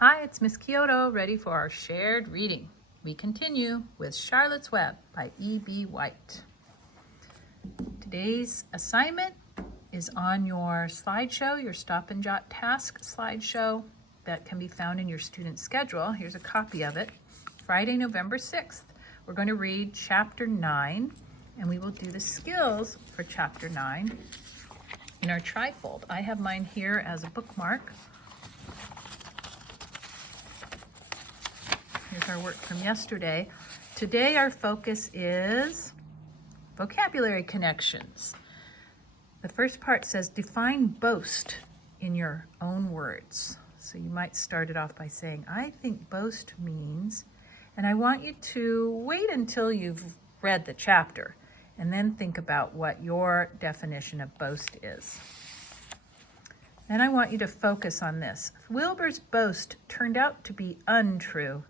Hi, it's Miss Kyoto, ready for our shared reading. We continue with Charlotte's Web by E.B. White. Today's assignment is on your slideshow, your Stop and Jot task slideshow that can be found in your student schedule. Here's a copy of it. Friday, November 6th, we're going to read Chapter 9, and we will do the skills for Chapter 9 in our trifold. I have mine here as a bookmark. Here's our work from yesterday. Today our focus is vocabulary connections. The first part says define boast in your own words. So you might start it off by saying, I think boast means, and I want you to wait until you've read the chapter and then think about what your definition of boast is. Then I want you to focus on this. Wilbur's boast turned out to be untrue.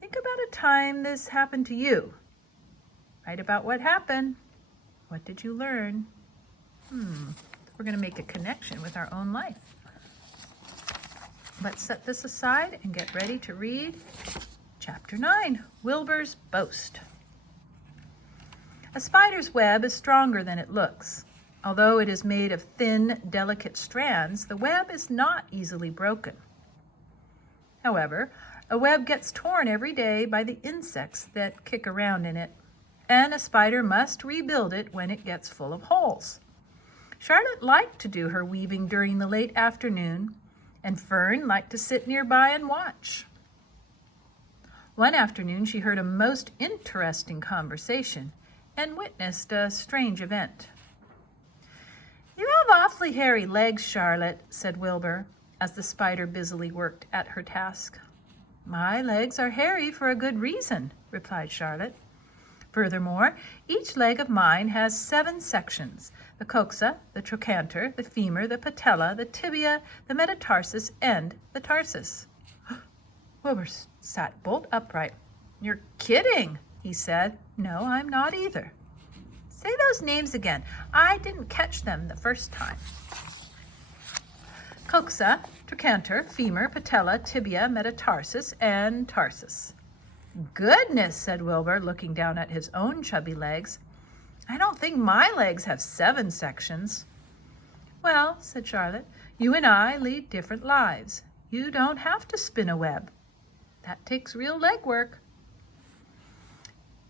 Think about a time this happened to you. Write about what happened. What did you learn? We're going to make a connection with our own life. Let's set this aside and get ready to read Chapter 9, Wilbur's Boast. A spider's web is stronger than it looks. Although it is made of thin, delicate strands, the web is not easily broken. However, a web gets torn every day by the insects that kick around in it, and a spider must rebuild it when it gets full of holes. Charlotte liked to do her weaving during the late afternoon, and Fern liked to sit nearby and watch. One afternoon, she heard a most interesting conversation and witnessed a strange event. "You have awfully hairy legs, Charlotte," said Wilbur, as the spider busily worked at her task. "My legs are hairy for a good reason," replied Charlotte. "Furthermore, each leg of mine has 7 sections: the coxa, the trochanter, the femur, the patella, the tibia, the metatarsus, and the tarsus." Wilbur sat bolt upright. "You're kidding," he said. "No, I'm not either." "Say those names again. I didn't catch them the first time." Coxa, trochanter, femur, patella, tibia, metatarsus, and tarsus. "Goodness," said Wilbur, looking down at his own chubby legs. "I don't think my legs have 7 sections." "Well," said Charlotte, "you and I lead different lives. You don't have to spin a web. That takes real leg work."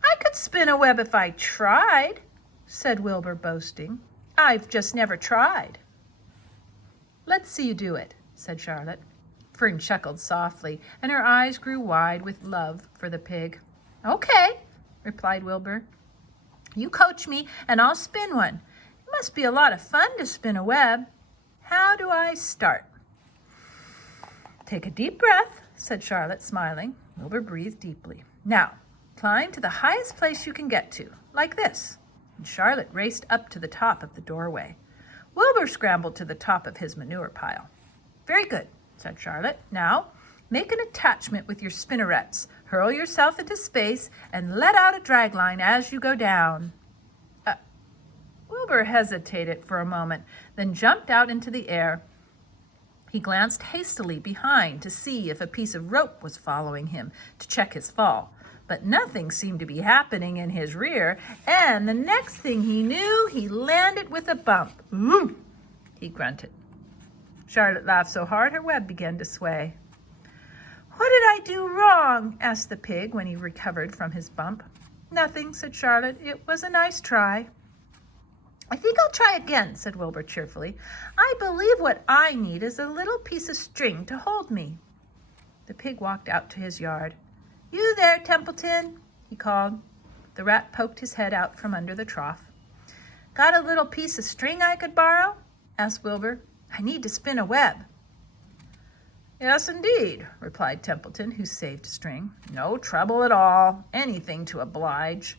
"I could spin a web if I tried," said Wilbur, boasting. "I've just never tried." "Let's see you do it," said Charlotte. Fern chuckled softly, and her eyes grew wide with love for the pig. "Okay," replied Wilbur. "You coach me, and I'll spin one. It must be a lot of fun to spin a web. How do I start?" "Take a deep breath," said Charlotte, smiling. Wilbur breathed deeply. "Now, climb to the highest place you can get to, like this." And Charlotte raced up to the top of the doorway. Wilbur scrambled to the top of his manure pile. "Very good," said Charlotte. "Now, make an attachment with your spinnerets. Hurl yourself into space and let out a drag line as you go down." Wilbur hesitated for a moment, then jumped out into the air. He glanced hastily behind to see if a piece of rope was following him to check his fall. But nothing seemed to be happening in his rear, and the next thing he knew, he landed with a bump. "Ooh," he grunted. Charlotte laughed so hard her web began to sway. "What did I do wrong?" asked the pig when he recovered from his bump. "Nothing," said Charlotte. "It was a nice try." "I think I'll try again," said Wilbur cheerfully. "I believe what I need is a little piece of string to hold me." The pig walked out to his yard. "You there, Templeton," he called. The rat poked his head out from under the trough. "Got a little piece of string I could borrow?" asked Wilbur. "I need to spin a web." "Yes, indeed," replied Templeton, who saved string. "No trouble at all. Anything to oblige."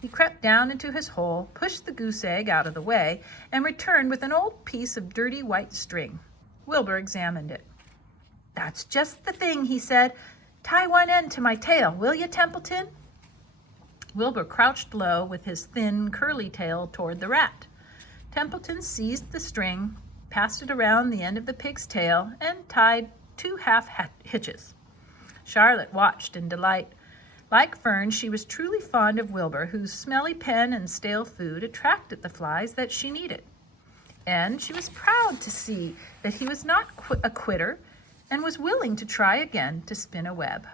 He crept down into his hole, pushed the goose egg out of the way, and returned with an old piece of dirty white string. Wilbur examined it. "That's just the thing," he said. "Tie one end to my tail, will you, Templeton?" Wilbur crouched low with his thin, curly tail toward the rat. Templeton seized the string, passed it around the end of the pig's tail, and tied 2 half hitches. Charlotte watched in delight. Like Fern, she was truly fond of Wilbur, whose smelly pen and stale food attracted the flies that she needed. And she was proud to see that he was not a quitter and was willing to try again to spin a web.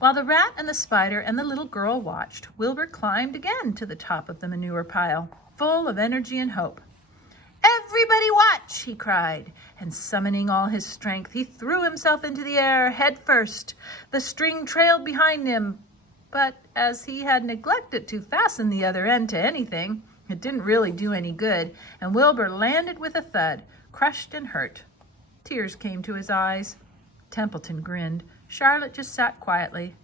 While the rat and the spider and the little girl watched, Wilbur climbed again to the top of the manure pile, full of energy and hope. "Everybody watch!" he cried, and summoning all his strength, he threw himself into the air head first. The string trailed behind him, but as he had neglected to fasten the other end to anything, it didn't really do any good, and Wilbur landed with a thud, crushed and hurt. Tears came to his eyes. Templeton grinned. Charlotte just sat quietly.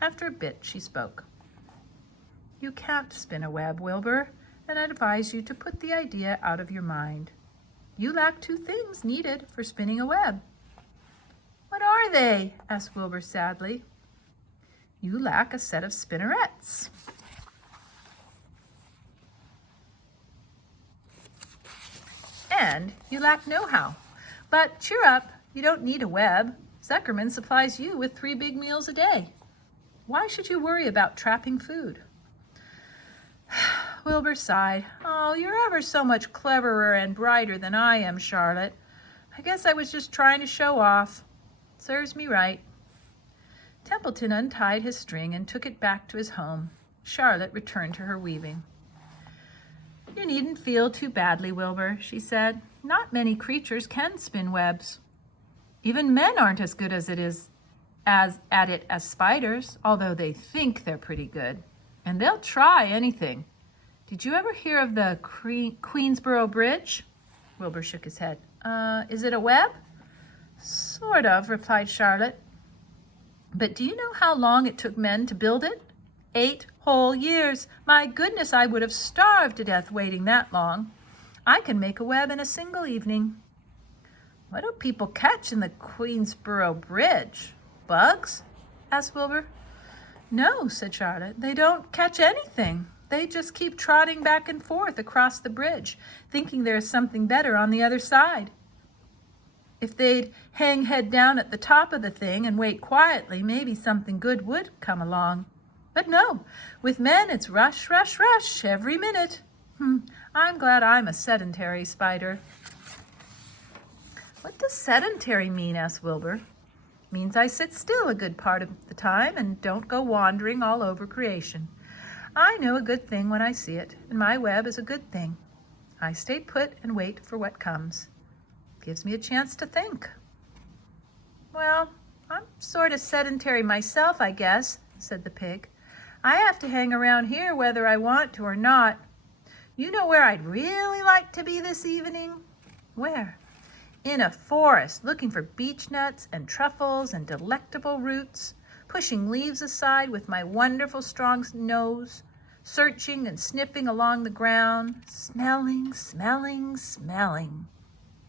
After a bit, she spoke. "You can't spin a web, Wilbur, and I advise you to put the idea out of your mind. You lack 2 things needed for spinning a web." "What are they?" asked Wilbur sadly. "You lack a set of spinnerets." "And you lack know-how. But cheer up, you don't need a web. Zuckerman supplies you with 3 big meals a day. Why should you worry about trapping food?" Wilbur sighed. "Oh, you're ever so much cleverer and brighter than I am, Charlotte. I guess I was just trying to show off. Serves me right." Templeton untied his string and took it back to his home. Charlotte returned to her weaving. "You needn't feel too badly, Wilbur," she said. "Not many creatures can spin webs. Even men aren't as good at it as spiders, although they think they're pretty good. And they'll try anything. Did you ever hear of the Queensboro Bridge?" Wilbur shook his head. Is it a web?" "Sort of," replied Charlotte. "But do you know how long it took men to build it? 8 whole years. My goodness, I would have starved to death waiting that long. I can make a web in a single evening." "What do people catch in the Queensboro Bridge? Bugs?" asked Wilbur. "No," said Charlotte. "They don't catch anything. They just keep trotting back and forth across the bridge, thinking there's something better on the other side. If they'd hang head down at the top of the thing and wait quietly, maybe something good would come along. But no, with men it's rush, rush, rush every minute. I'm glad I'm a sedentary spider." "What does sedentary mean?" asked Wilbur. "Means I sit still a good part of the time and don't go wandering all over creation. I know a good thing when I see it, and my web is a good thing. I stay put and wait for what comes. Gives me a chance to think." "Well, I'm sort of sedentary myself, I guess," said the pig. "I have to hang around here whether I want to or not. You know where I'd really like to be this evening?" "Where?" "In a forest, looking for beech nuts and truffles and delectable roots, pushing leaves aside with my wonderful strong nose, searching and sniffing along the ground, smelling, smelling, smelling."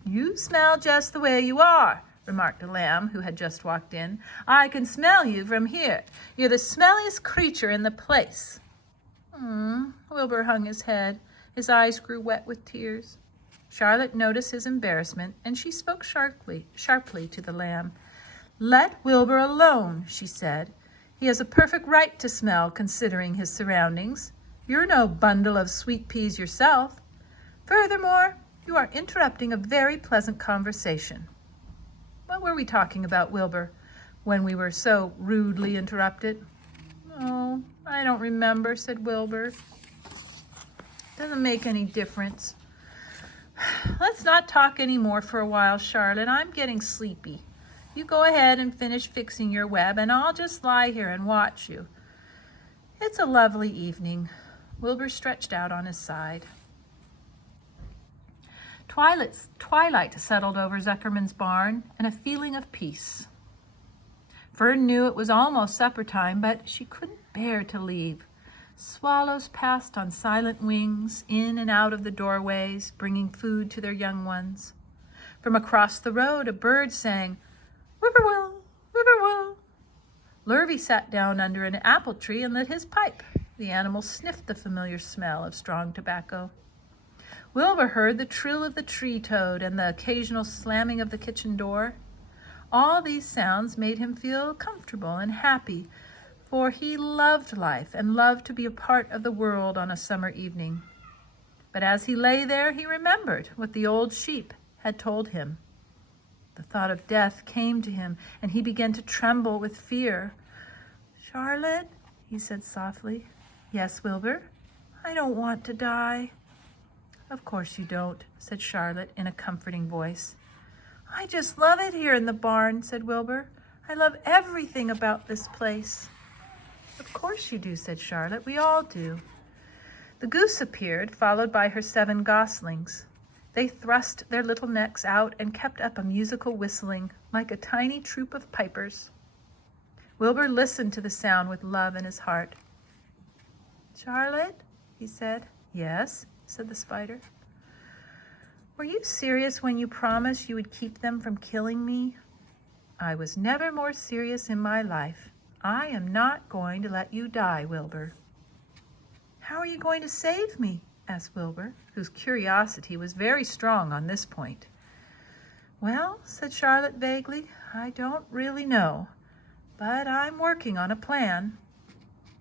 "You smell just the way you are," remarked a lamb who had just walked in. "I can smell you from here. You're the smelliest creature in the place." Wilbur hung his head. His eyes grew wet with tears. Charlotte noticed his embarrassment, and she spoke sharply to the lamb. "Let Wilbur alone," she said. "He has a perfect right to smell, considering his surroundings. You're no bundle of sweet peas yourself. Furthermore, you are interrupting a very pleasant conversation." "What were we talking about, Wilbur, when we were so rudely interrupted?" "Oh, I don't remember," said Wilbur. "Doesn't make any difference. Let's not talk any more for a while, Charlotte. I'm getting sleepy. You go ahead and finish fixing your web, and I'll just lie here and watch you. It's a lovely evening." Wilbur stretched out on his side. Twilight settled over Zuckerman's barn, and a feeling of peace. Fern knew it was almost supper time, but she couldn't bear to leave. Swallows passed on silent wings, in and out of the doorways, bringing food to their young ones. From across the road, a bird sang, "Whippoorwill, whippoorwill." Lurvy sat down under an apple tree and lit his pipe. The animal sniffed the familiar smell of strong tobacco. Wilbur heard the trill of the tree toad and the occasional slamming of the kitchen door. All these sounds made him feel comfortable and happy, for he loved life and loved to be a part of the world on a summer evening. But as he lay there, he remembered what the old sheep had told him. The thought of death came to him, and he began to tremble with fear. "Charlotte," he said softly. "Yes, Wilbur? I don't want to die." "Of course you don't," said Charlotte in a comforting voice. "I just love it here in the barn," said Wilbur. "I love everything about this place." "Of course you do," said Charlotte. "We all do." The goose appeared, followed by her 7 goslings. They thrust their little necks out and kept up a musical whistling, like a tiny troop of pipers. Wilbur listened to the sound with love in his heart. "Charlotte," he said. "Yes," said the spider. "Were you serious when you promised you would keep them from killing me?" "I was never more serious in my life. I am not going to let you die, Wilbur." "How are you going to save me?" asked Wilbur, whose curiosity was very strong on this point. "Well," said Charlotte vaguely, "I don't really know, but I'm working on a plan."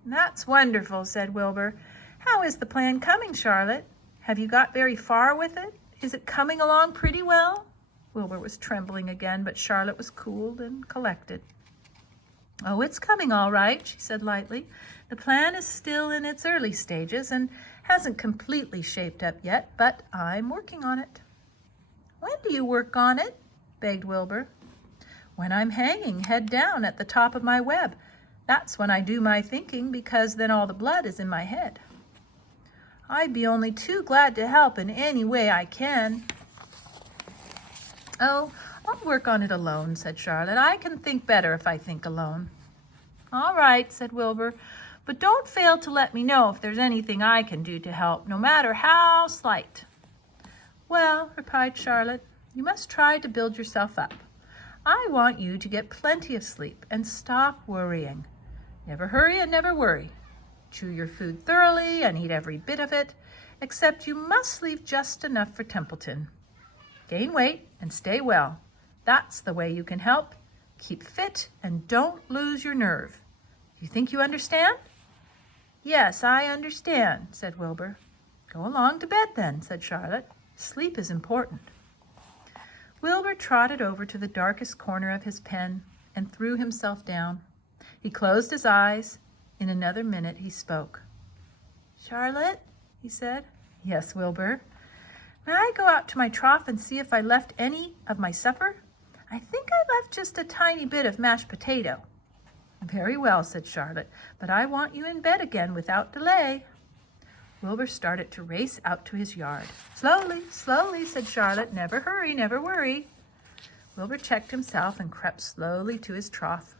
"That's wonderful," said Wilbur. "How is the plan coming, Charlotte? Have you got very far with it? Is it coming along pretty well?" Wilbur was trembling again, but Charlotte was cool and collected. "Oh, it's coming all right," she said lightly. "The plan is still in its early stages and hasn't completely shaped up yet, but I'm working on it." "When do you work on it?" begged Wilbur. "When I'm hanging head down at the top of my web. That's when I do my thinking, because then all the blood is in my head." "I'd be only too glad to help in any way I can." "Oh, I'll work on it alone," said Charlotte. "I can think better if I think alone." "All right," said Wilbur, "but don't fail to let me know if there's anything I can do to help, no matter how slight." "Well," replied Charlotte, "you must try to build yourself up. I want you to get plenty of sleep and stop worrying. Never hurry and never worry. Chew your food thoroughly and eat every bit of it, except you must leave just enough for Templeton. Gain weight and stay well. That's the way you can help. Keep fit and don't lose your nerve. You think you understand?" "Yes, I understand," said Wilbur. "Go along to bed then," said Charlotte. "Sleep is important." Wilbur trotted over to the darkest corner of his pen and threw himself down. He closed his eyes. In another minute he spoke. "Charlotte," he said. "Yes, Wilbur." "May I go out to my trough and see if I left any of my supper? I think I left just a tiny bit of mashed potato." "Very well," said Charlotte, "but I want you in bed again without delay." Wilbur started to race out to his yard. "Slowly, slowly," said Charlotte. "Never hurry, never worry." Wilbur checked himself and crept slowly to his trough.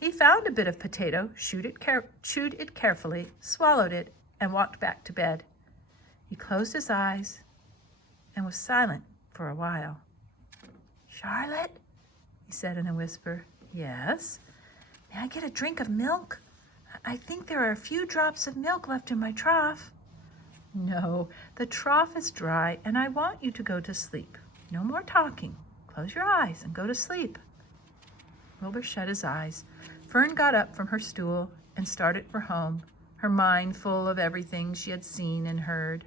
He found a bit of potato, chewed it carefully, swallowed it, and walked back to bed. He closed his eyes and was silent for a while. "Charlotte," he said in a whisper. "Yes?" "May I get a drink of milk? I think there are a few drops of milk left in my trough." "No, the trough is dry, and I want you to go to sleep. No more talking. Close your eyes and go to sleep." Wilbur shut his eyes. Fern got up from her stool and started for home, her mind full of everything she had seen and heard.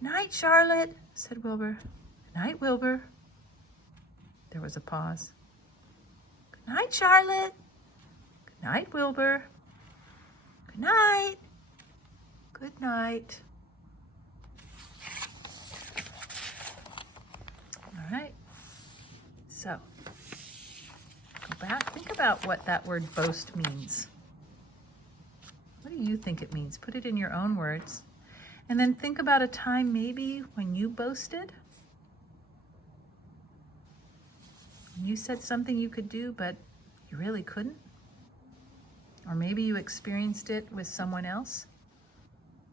"Night, Charlotte," said Wilbur. "Night, Wilbur." There was a pause. "Good night, Charlotte." "Good night, Wilbur." "Good night." "Good night." All right. So, go back. Think about what that word boast means. What do you think it means? Put it in your own words. And then think about a time maybe when you boasted. You said something you could do, but you really couldn't. Or maybe you experienced it with someone else.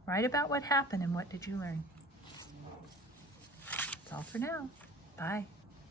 Write about what happened and what did you learn. That's all for now. Bye.